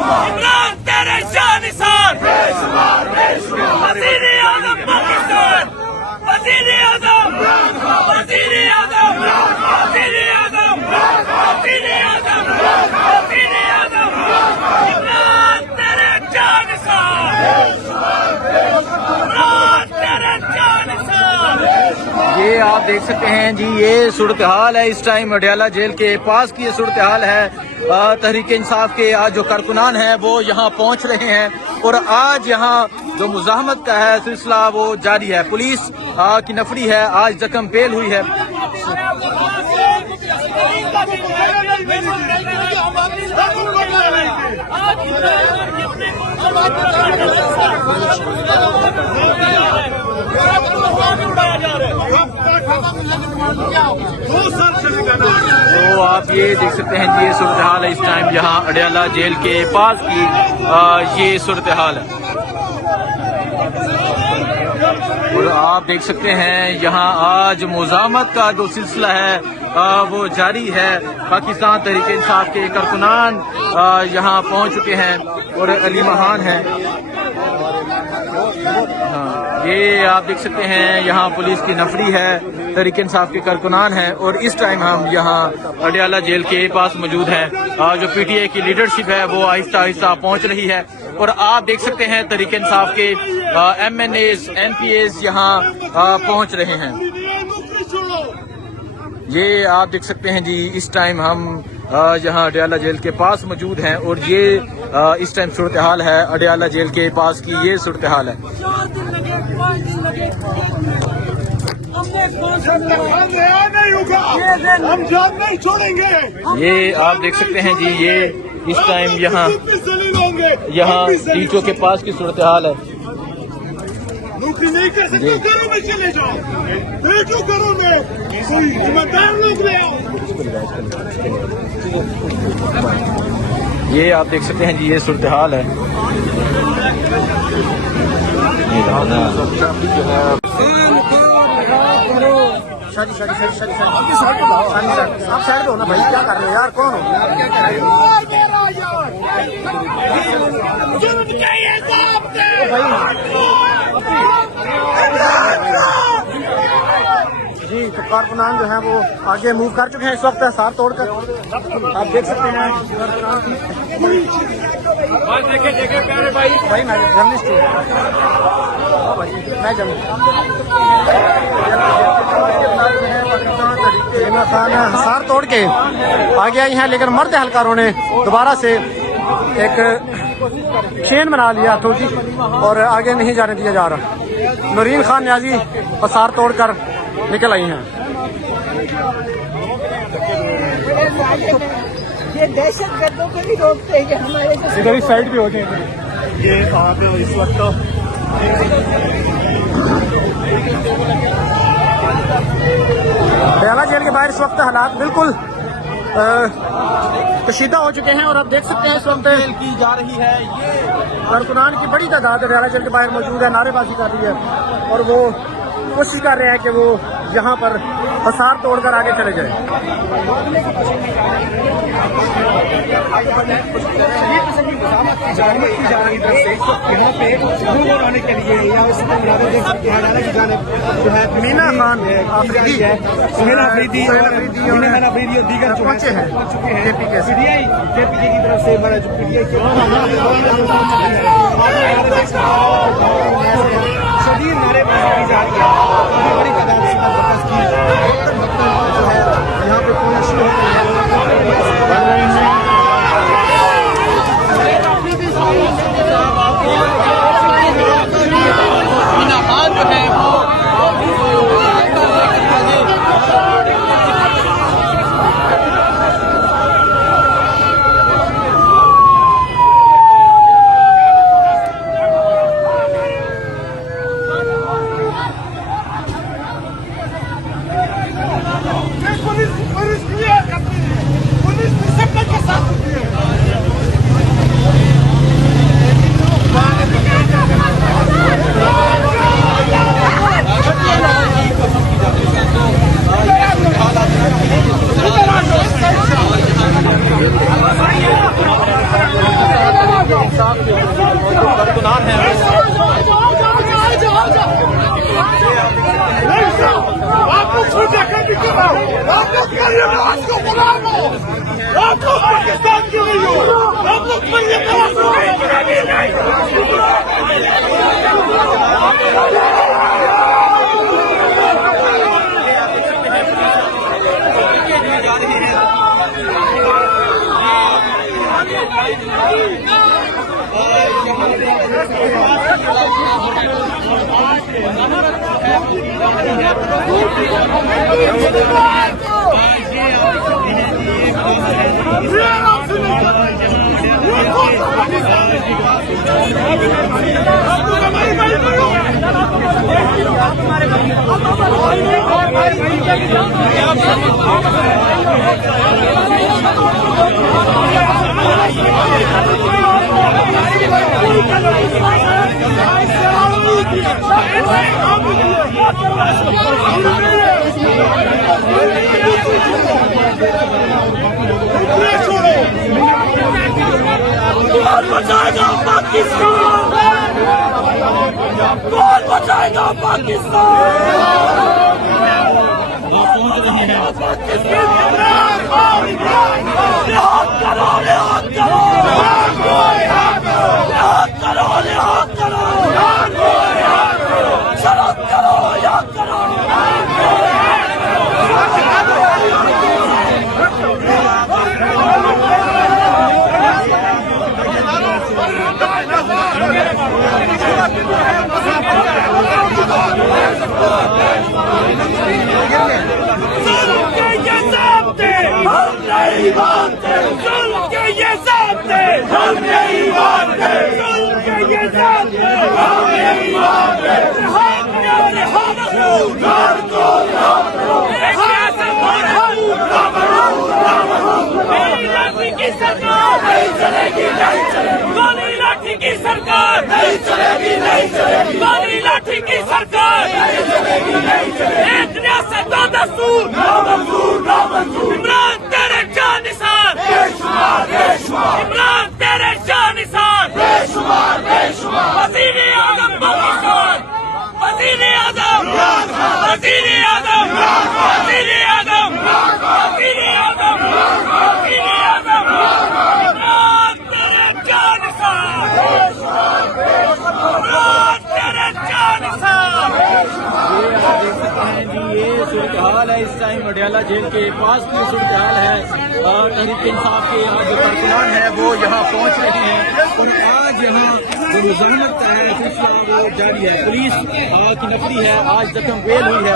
इमरान तेरे शानिसार वज़ीर आज़म पाकिस्तान वज़ीर आज़म वज़ीर आज़म वज़ीर आज़म वज़ीर आज़म वज़ीर आज़म इमरान तेरे शानिसार इमरान तेरे शानिसार। ये आप देख सकते हैं जी, ये सूरत हाल है इस टाइम अडयाला जेल के पास की ये सूरत हाल है। तहरीक इंसाफ के आज जो कारकुनान हैं वो यहाँ पहुँच रहे हैं और आज यहाँ जो मुजाहमत का है सिलसिला वो जारी है। पुलिस की नफरी है, आज जख्म पेल हुई है। तो आप ये देख सकते हैं जी, ये सूरत हाल है इस टाइम यहाँ अडयाला जेल के पास की ये सूरत हाल है। और आप देख सकते हैं यहाँ आज मुजामत का जो सिलसिला है वो जारी है। पाकिस्तान तहरीक इंसाफ के कारकुनान यहाँ पहुँच चुके हैं और अली महान हैं। ये आप देख सकते हैं यहाँ पुलिस की नफरी है, तहरीक इंसाफ के कारकुनान हैं और इस टाइम हम यहाँ अडयाला जेल के पास मौजूद हैं। जो पीटीआई की लीडरशिप है वो आहिस्ता आहिस्ता पहुँच रही है और आप देख सकते हैं तहरीक इंसाफ के MNAs MPAs यहाँ पहुँच रहे हैं। ये आप देख सकते हैं जी, इस टाइम हम यहाँ अडयाला जेल के पास मौजूद हैं और ये इस टाइम सूरत हाल है अडयाला जेल के पास की, ये सूरत हाल है। हम जान नहीं छोड़ेंगे। ये आप देख सकते हैं जी, ये इस टाइम यहाँ टीचों के पास की सूरत हाल है। नौकरी नहीं कर सकते घरों में चले जाओ, क्यों घरों में कोई ईमानदार लोग ले आओ। ये आप देख सकते हैं जी, ये सूरत हाल है। आप साइड पे हो ना भाई, क्या कर रहे हो यार, कौन जी। तो कारकुनान जो है वो आगे मूव कर चुके हैं इस वक्त हिसार तोड़कर, आप देख सकते हैं। भाई मैं जर्नलिस्ट हूँ, मैं हिसार तोड़ के आगे आई हैं, लेकिन मर्द हलकारों ने दोबारा से एक चेन बना लिया हाथों की और आगे नहीं जाने दिया जा रहा। नूरीन खान न्याजी हिसार तोड़कर निकल आई हैं। ये दहशत गर्दों को भी रोकते हैं कि हमारे इधर ही साइड भी हो गए। ये आप इस वक्त अडयाला जेल के बाहर इस वक्त हालात बिल्कुल कशीदा हो चुके हैं और आप देख सकते हैं इस वक्त की जा रही है। ये कारकुनान की बड़ी तादाद अडयाला जेल के बाहर मौजूद है, नारेबाजी कर रही है और वो कोशिश कर रहे हैं कि वो यहाँ पर हिसार तोड़कर आगे चले जाए। मीना खान आफरीदी और दीगर पहुंचे हैं KPK की तरफ से शदीद नारेबाजी की जा रही है। बड़ी तादाद से बकस की जो है यहाँ पे पहुंचना शुरू हो गई है। पुलिस कौन बचाएगा पाकिस्तान? कौन बचाएगा पाकिस्तान? लिहाज करो, लिहाज करो, लिहाज करो, लिहाज करो, शराब करो, याद करो। नहीं मानते, जुल्म के ये ज़ाब्ते हम नहीं मानते, जुल्म के ये ज़ाब्ते हम नहीं मानते। मेरी लाठी की सरकार नहीं चलेगी, नहीं चलेगी। मेरी लाठी की सरकार नहीं चलेगी, नहीं चलेगी। मेरी लाठी की सरकार नहीं चलेगी, नहीं चलेगी। एक रियासत दो दस्तूर, ना मंजूर, ना मंजूर। इमरान तेरे जानिसार बेशुमार, बेशुमार। इमरान तेरे जानिसार बेशुमार, बेशुमार। वज़ीर आज़म पाकिस्तान, वज़ीर आज़म, वज़ीर आज़म, वज़ीर आज़म, वज़ीर आज़म, वज़ीर आज़म। इमरान तेरे जानिसार बेशुमार, बेशुमार। इमरान तेरे जानिसार। ये आप देख सकते हैं जी, ये सूरत हाल है इस टाइम अडियाला जेल के पास की सूरत हाल है। और तहरीक इंसाफ के जो कारकुनान है वो यहाँ पहुँच रहे हैं और आज यहाँ जो मुजाहमत है सिलसिला वो जारी है। पुलिस की नफरी है, आज जख्म बेल हुई है।